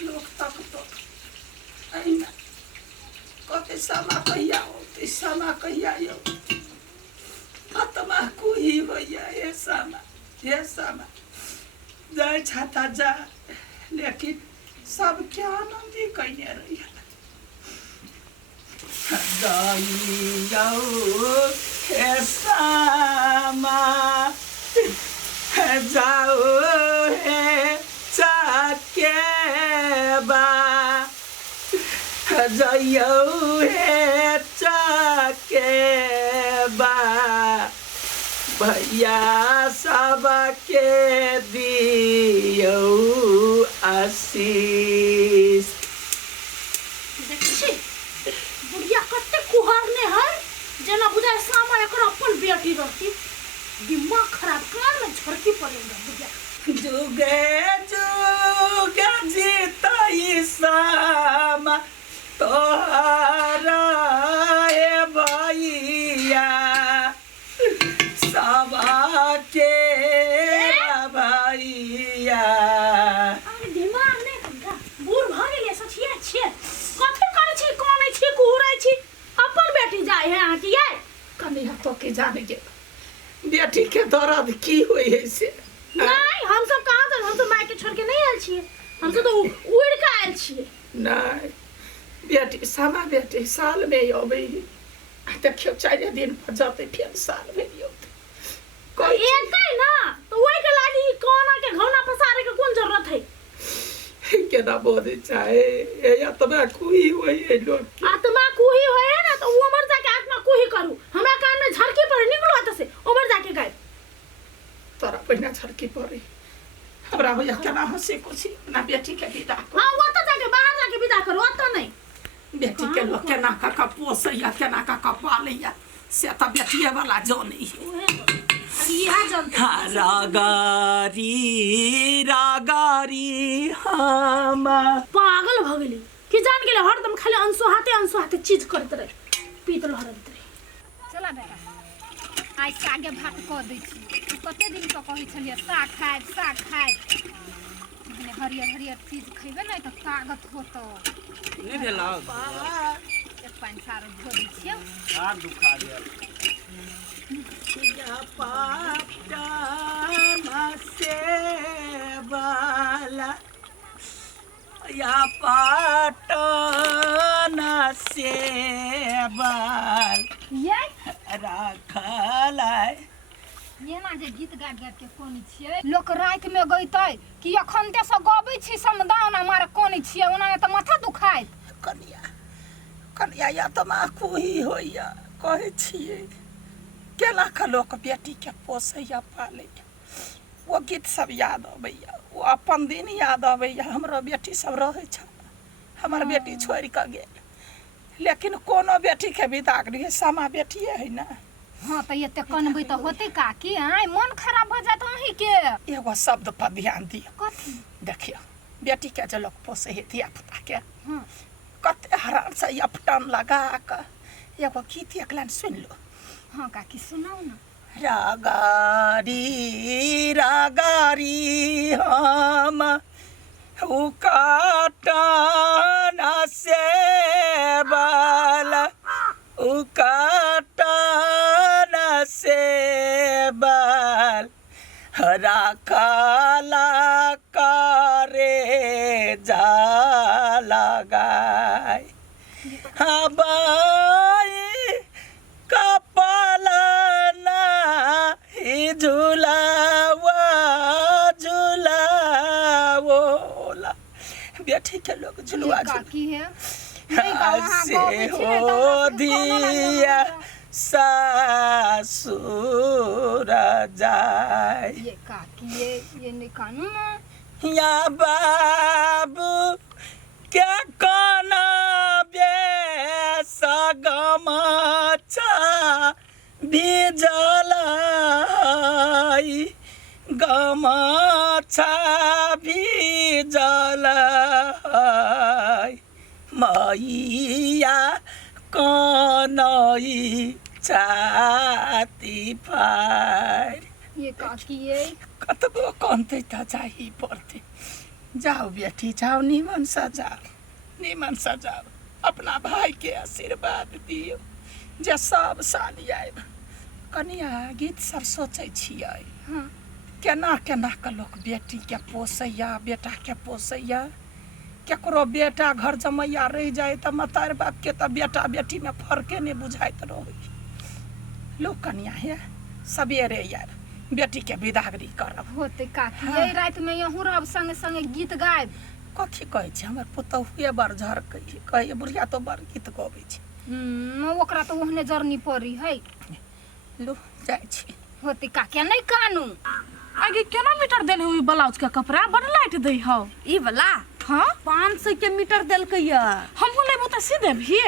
लोग तक तो अहिना कते समा कहिया होते समा कहिया यो आत्मा कोही होइया ये समा जाए छाता जा लेकिन सब क्या आनंदी कहिने रही जाइयो हे समा जाओ हे चाके बा जाइयो हे चाके बा भैया सबके दियो आशीष। देखी बुढ़िया कते कुहारने है जना बुझाए सामा एकर अपन बेटी रहती दिमाग खराब कान में झरकी पड़ेगा बुढ़िया। जुगे जुगे जीतई सामा तोहरा ए भैया सबा के भैया। दिमाग नहीं खंगा बूढ़ भ गेले सचिया छे कते करे छी कोन छी कुहरै छी अपन बेटी जाय है आंटी है कनी तो के जाने के बेटी के दर्द की होई है से नहीं हम सब कहां तक हम तो माय के छोड़ के नहीं आयल छी हम तो उड़ के आयल छी नहीं बेटी समा बेटी साल में अबै देखियो 4 दिन पर जाते फिर साल में यो कोई एकै ना तो ओइ के लागि कोना के घौना पसारे के कोन जरूरत है केना बोले चाहे ये आत्मा कुही होई है लोग आत्मा कुही होय है ना तो उमर जाके आत्मा कुही करू हमरा कान में झरकी पर निकलो त से उमर जाके गाय तोरा पहिना झरकी पड़े हमरा होया केना हंसे कुछ ना बेटी के विदा कर। हां वो तो जाके बाहर जाके विदा करो त नहीं बेटी के लोग केना का पोसैया केना का पालैया से त बेटिए वाला जाने है इहा जानते रागारी हम पागल भ गेली कि जान गेले हरदम खाली अंसु हाथे चीज करत रहे पीत लहरत रहे। चला बेटा आई सागे भात क दै छी कते दिन से कहै छलिए साग खाए मने हरियर चीज खइबे नै त ताकत होत नहीं भेला एक पानी सारो धो दै छियै हाथ दुखा गेल या पाटन से बाला या पाटन से बाल ये राखल ये ना जे गीत गाबि के कोनी छियै लोक रात में गइतै कि अखन ते से गबै छी समदान हमार कोनी छियै ओना त माथा दुखाइत कनिया या तो माँ कुही होइया कहे छियै केना के लोक बेटी के पोसैया पालैया वो गीत सब याद अबैया वो अपन दिन याद अबैया हमरो बेटी सब रहे छ हमर बेटी छोड़ के गेल लेकिन कोनो बेटी के विदा करिए समा बेटिए है ना। हां त एते कनबै त होते का कि आइ मन खराब भ जात अही के एगो शब्द पर ध्यान दियो कथि देखियो बेटी के जे लोग पोसे है धिया पुता के हां कते हरान से अपटन लगा के एगो गीत एक लाइन सुन लो। हां काकी सुनाओ ना रागारी हम उकाटन से बाल उकाटन से बाल राखला करे जा लगाय हबाई कपालना ही झुलावोला बेटी के लोग झुलवा काकी है से हो दिया सासुर जाय ये काकी ये नहीं कानून है या बाबू क्या काना सगमाचा भिजलाई गमाचा भिजलाई मैया कनई छाती फाड़ ये काकी ये कतबो कन्ते त चाहिँ पर्थ्यो जाओ बेटी जाओ, नीमन से जाओ, अपना भाई के आशीर्वाद दियो जे सब साल आयब। कनिया गीत सब सोचै छियै हाँ केना केना के लोक बेटी के पोसैया, बेटा के पोसैया। केकरो बेटा घर जमैया रह जाए तो मतार बाप के तो बेटा बेटी में फर्के नहीं बुझाइत रहे। लोग कनिया है सवेरे यार बेटी के विदागरी करब। होते काकी हाँ। यही रात में यहूँ रहब संगे संगे गीत गायब। कथी कहै छै हमर पुतहुए बड़ झरकै कहै बुढ़िया तो बड़ गीत गबै छै। ओकरा तो ओहने जर्नी पड़ी है। लो जाइ छी। होते काकी नहीं कानू। आगे केना मीटर देले हुई ब्लाउज का कपड़ा बड़ लाइट दई हो ई वाला हाँ 500 के मीटर देलकै या। हम लेबो त सी देबही।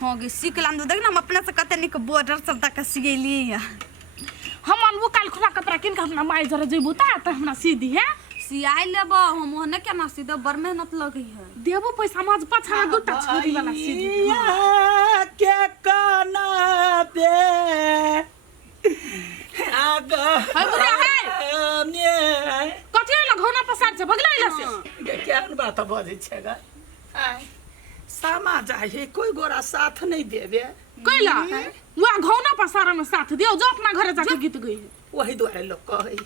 हां गे सीख लान दो, देख ना हम अपना से कते निक बॉर्डर सब तक सिगेली या। हम अनबो काल खुला कपड़ा किन के अपना माई जरे जेबू त हमरा सी दी है। सियाई लेबो हम ओहने केना सी दे, बड़ मेहनत लगई है। देबो पैसा माज पछा में दुटा छोरी वाला सी दी। के काना पे आगा हाय बुढ़िया है ने कथि ल घोना पसार से भगला इला से। गे केहन बात बजै छै गे। आय सामा जाए कोई गोरा साथ नहीं देबे कैला वो घोना पसार में साथ दियो जो अपना घरे जाके गीत गई। वही दुआरे लोग कहै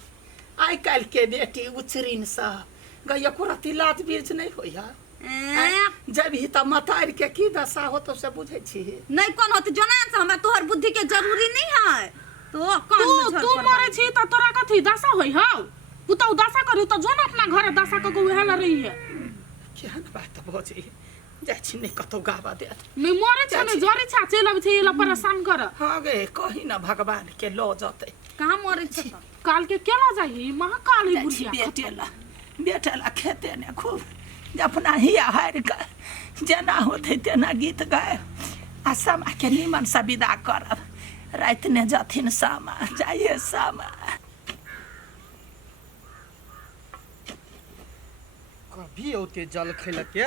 आइ काल्हि के बेटी उचरीन सा गे एको रति लाज बीज नहीं होइया। जब ही त मतार के की दशा हो तो से बुझै छी। नहीं कोन होत जोना से हमरा तोहर बुद्धि के जरूरी नहीं है। तो कान में झड़ तू मरे छी त तोरा कथि दशा होई हौ। तू तो दशा करी तो जो अपना घरे दशा क उहे ल रही है। केहन बात बजै जाइ छी नहीं कतौ गावा दे। मैं मरे छ ने जरे छ चलब छ इला परेशान कर। हाँ गे कही ना भगवान के लो जते। कहां मरे छ त काल के केला जाई महाकाली बुढ़िया। बेटेला खेते ने खूब जे अपना हिया हार के जेना होते तेना गीत गाय आ सामा के निमन से विदा करब। रात ने जथिन सामा जाइए सामा। कभी होते जल खैल के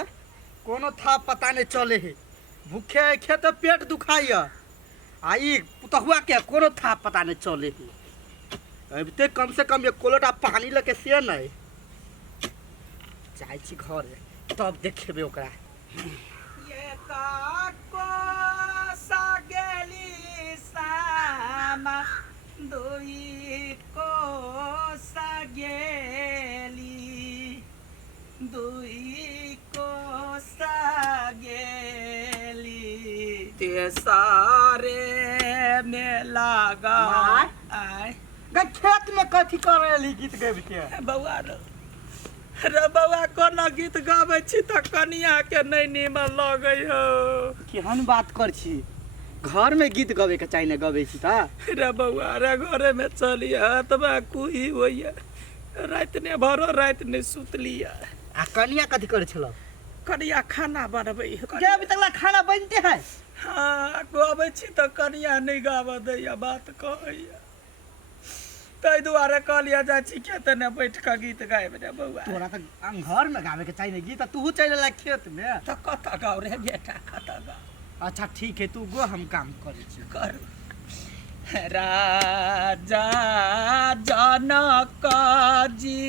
कोनो था पता नहीं चले है। भूखे खे तो पेट दुखाइया आई पुतहुआ के कोनो था पता नहीं चले है। अभी ते कम से कम एक लोटा पानी लेके से नहीं जाय छी घर तब देखेबे ओकरा। ये काको सागेली सामा दुई को सागेली दुई को सागेली ते सारे में लगा आय गे खेत में कथी करेली गीत गबिते बउआ रे बउआ कोना गीत गाबै छी त कनिया के नहीं निमन लगै हो। केहन बात कर छी घर में गीत गबे के चाहिए गबे छी ता रे बउआ रे घरे में चलिया तबा कुही होइया रात ने भरो रात ने सुतलिया। आ कनिया कथी करे छलो। कनिया खाना बनबै के अभी तक खाना बनते है। हाँ गबै छी त कनिया नहीं गावा दैया बात कहैया तै दुआरे कहलिया जाइ छी खेत ने बैठ के गीत गायब रे बउआ। तोरा त घर में गावे के चाहिए गीत तू चल ला खेत में त कत गाव रे बेटा कत गाव। अच्छा ठीक है तू गो हम काम करे छी कर राजा जनक जी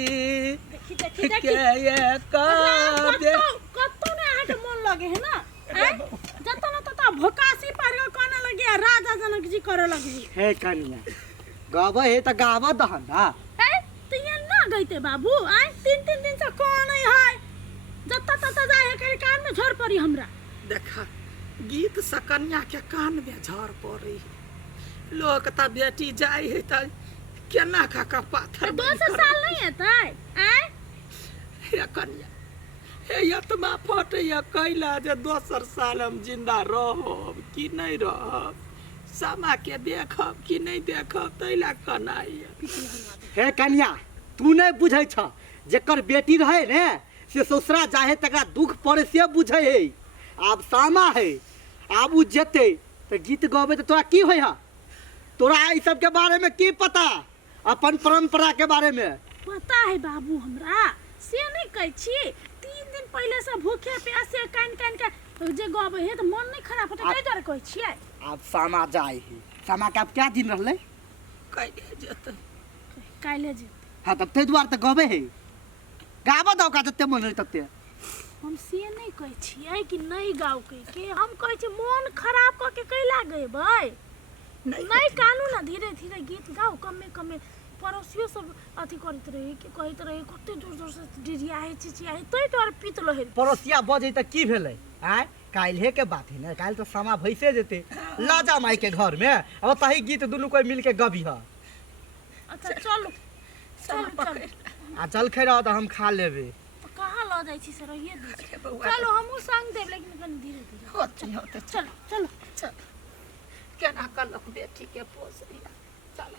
देखी देखी के देखी ये काबे कत्तो ने आके मन लगे है ना। जत न तत भोकासी पार के कोना लगे राजा जनक जी करे लगे हे कनिया गावे है त गावा दहन ना। ए तिया ना गईते बाबू आय 3 दिन से कोन नहीं है। जत तत जाए के कान में झड़ पड़ी हमरा। देखा गीत से कन्या के कान में झड़ पड़ी लोग त बेटी जाय है त केना का पाथर 2 साल नहीं है ताय आय हे कन्या हे यतमा फटैया कैला जे दोसर साल हम जिंदा रहब कि नहीं रहब सामा के देखब कि नहीं देखब तैला कनाइया। हे कन्या तू नहीं बुझै छ जेकर बेटी रहे ने से ससुरा जाहे तकरा दुख पड़े से बुझै है। आब सामा है आब उ जेते त गीत गावे त तोरा की होय हा। तोरा ई सब के बारे में की पता अपन परंपरा के बारे में पता है बाबू हमरा से नहीं कहै छी 3 दिन पहले से भूखे प्यासे कान कान के जे गबे है त मन नहीं खराब होते कई डर कहै छियै। अब सामा जाए है सामा के अब क्या दिन रहले कैले जेतै काले जे हाँ तब ते द्वार त गबे है गाबऽ दऽ ओकरा जते मन होय तते। हम से नहीं कहे छियै कि नहीं गाओ के हम कहे छी मन खराब क के कैला गएबै नहीं कानू ना धीरे धीरे गीत गाओ कमे कमे पड़ोसियो सब अथी करत रहे कि कहत रहे कते जोर जोर से डिरिया है चिचिया है तोय तोर पीत लहे पड़ोसिया बजे त की भेलै आय काल्हे के बात है ना काल्हि तो समा भैसे जेते ला जा माई के घर में अब तही गीत दुनू कोई मिल के गबी ह। अच्छा चलो चलो चलो आ चल खैरा त हम खा लेबे। कहाँ ल जाइ छी से रहिए दी अरे बउआ चलो हमहू संग देब लेकिन कनी धीरे धीरे होते चलो चलो चल केना कलक बेटी के पोसैया चल